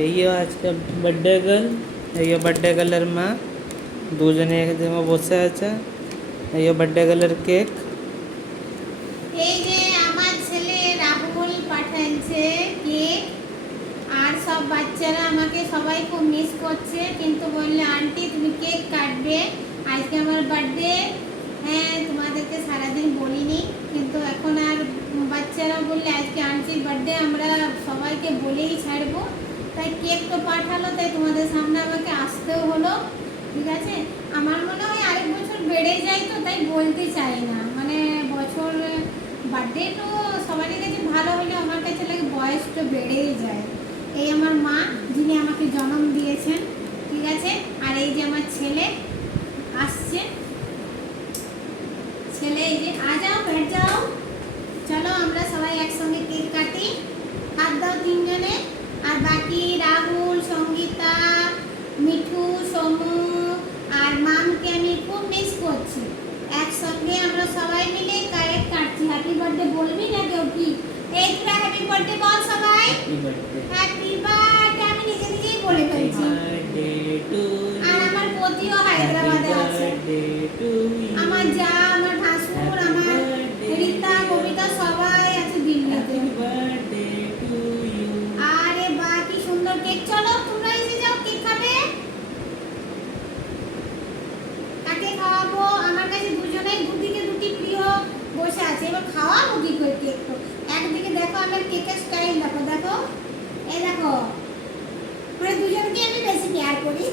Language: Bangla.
এই আজকে বার্থডে গার্ল, এই বার্থডে গার্লের মা, দুজনে একদম বসে আছে। এই বার্থডে গার্লের কেক। এই যে আমার ছেলে রাহুল পাঠাচ্ছে কেক, আর সব বাচ্চারা আমাকে সবাই খুব মিস করছে, কিন্তু বললে আন্টি তুমি কেক কাটবে, আজকে আমার বার্থডে। হ্যাঁ, তোমাদেরকে সারাদিন বলিনি, কিন্তু এখন আর বাচ্চারা বললে আজকে আন্টির বার্থডে, আমরা সবাইকে বলেই ছাড়বো, তাই কেক তো পাঠালো, তাই তোমাদের সামনে আমাকে আসতেও হলো। ঠিক আছে, আমার মনে হয় আরেক বছর বেড়ে যায়, তো তাই বলতে চাই না, মানে বছর বার্থডে তো সবারই কাছে ভালো হলে আমার কাছে লাগে বয়স তো বেড়েই যায়। এই আমার মা, যিনি আমাকে জন্ম দিয়েছেন, ঠিক আছে, আর এই যে আমার ছেলে আসছে, ছেলে এই যে আ যাও, बैठ যাও, চলো আমরা সবাই একসঙ্গে কেক কাটি। হাত দাও তিনজনে। আর বাকি রাহুল, সঙ্গীতা, মিঠু, সমু আর মামকে আমি খুব মিস করছি। একসঙ্গে আমরা সবাই মিলে কেক কাটছি। হ্যাপি বার্থডে বলবি না কেউ? কি এই তোরা হ্যাপি বার্থডে বল সবাই। হ্যাপি বার্থডে আমি নিজে নিজেই বলে ফেলছি। আর আমার পতিও হায়দ্রাবাদে আছে, আমার যা, আমার ভাসুর, আমার রীতা, কবিতা সবাই আছে দিল্লিতে। আরে বাহ, কি সুন্দর কেক। চলো তোমরা এসে যাও, কেক খাবে। কাকে খাওয়াবো? আমার কাছে দুজনেই দুদিকে দুটি প্রিয় বসে আছে, এবার খাওয়াবো কি করে কেক? তো একদিকে দেখো আমার কেকের স্টাইল, দেখো দেখো, এই দেখো, মানে দুজনকে আমি বেশি কেয়ার করি।